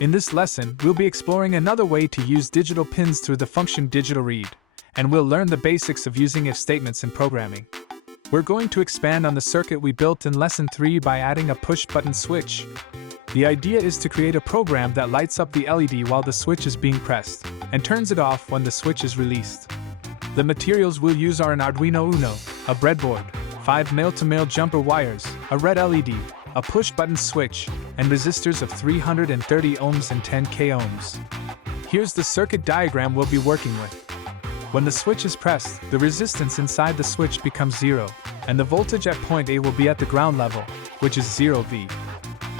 In this lesson, we'll be exploring another way to use digital pins through the function digitalRead, and we'll learn the basics of using if statements in programming. We're going to expand on the circuit we built in Lesson 3 by adding a push-button switch. The idea is to create a program that lights up the LED while the switch is being pressed, and turns it off when the switch is released. The materials we'll use are an Arduino Uno, a breadboard, 5 male-to-male jumper wires, a red LED, a push-button switch, and resistors of 330 ohms and 10k ohms. Here's the circuit diagram we'll be working with. When the switch is pressed, the resistance inside the switch becomes 0, and the voltage at point A will be at the ground level, which is 0V.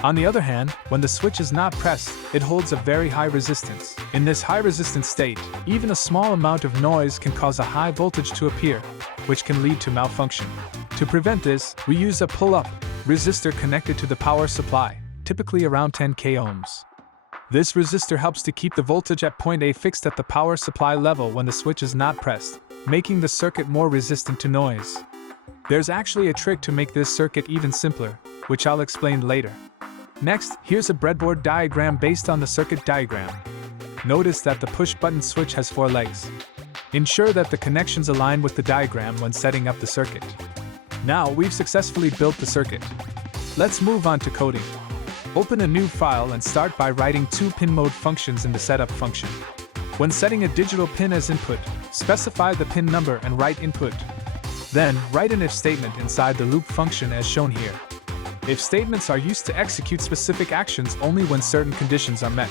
On the other hand, when the switch is not pressed, it holds a very high resistance. In this high resistance state, even a small amount of noise can cause a high voltage to appear, which can lead to malfunction. To prevent this, we use a pull-up resistor connected to the power supply, typically around 10k ohms. This resistor helps to keep the voltage at point A fixed at the power supply level when the switch is not pressed, making the circuit more resistant to noise. There's actually a trick to make this circuit even simpler, which I'll explain later. Next, here's a breadboard diagram based on the circuit diagram. Notice that the push-button switch has 4 legs. Ensure that the connections align with the diagram when setting up the circuit. Now we've successfully built the circuit. Let's move on to coding. Open a new file and start by writing 2 pin mode functions in the setup function. When setting a digital pin as input, specify the pin number and write input. Then, write an if statement inside the loop function as shown here. If statements are used to execute specific actions only when certain conditions are met.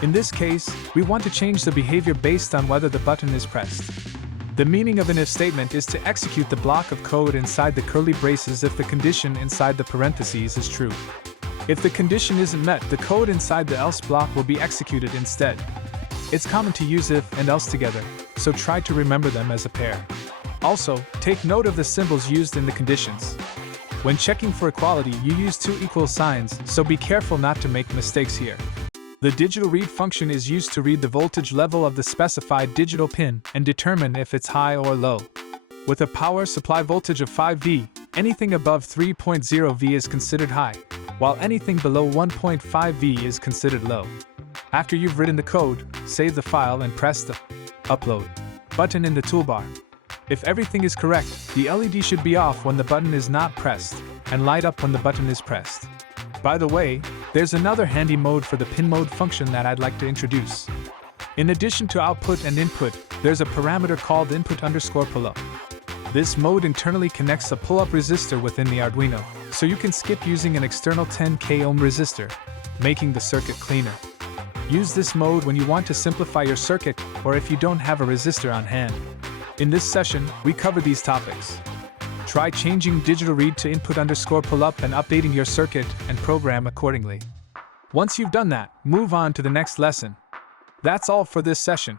In this case, we want to change the behavior based on whether the button is pressed. The meaning of an if statement is to execute the block of code inside the curly braces if the condition inside the parentheses is true. If the condition isn't met, the code inside the else block will be executed instead. It's common to use if and else together, so try to remember them as a pair. Also, take note of the symbols used in the conditions. When checking for equality, you use 2 equal signs, so be careful not to make mistakes here. The digitalRead function is used to read the voltage level of the specified digital pin and determine if it's high or low. With a power supply voltage of 5V, anything above 3.0V is considered high, while anything below 1.5V is considered low. After you've written the code, save the file and press the Upload button in the toolbar. If everything is correct, the LED should be off when the button is not pressed, and light up when the button is pressed. By the way, there's another handy mode for the pin mode function that I'd like to introduce. In addition to output and input, there's a parameter called input_pull-up. This mode internally connects a pull-up resistor within the Arduino, so you can skip using an external 10k ohm resistor, making the circuit cleaner. Use this mode when you want to simplify your circuit or if you don't have a resistor on hand. In this session, we cover these topics. Try changing digitalRead to input_pull-up and updating your circuit and program accordingly. Once you've done that, move on to the next lesson. That's all for this session.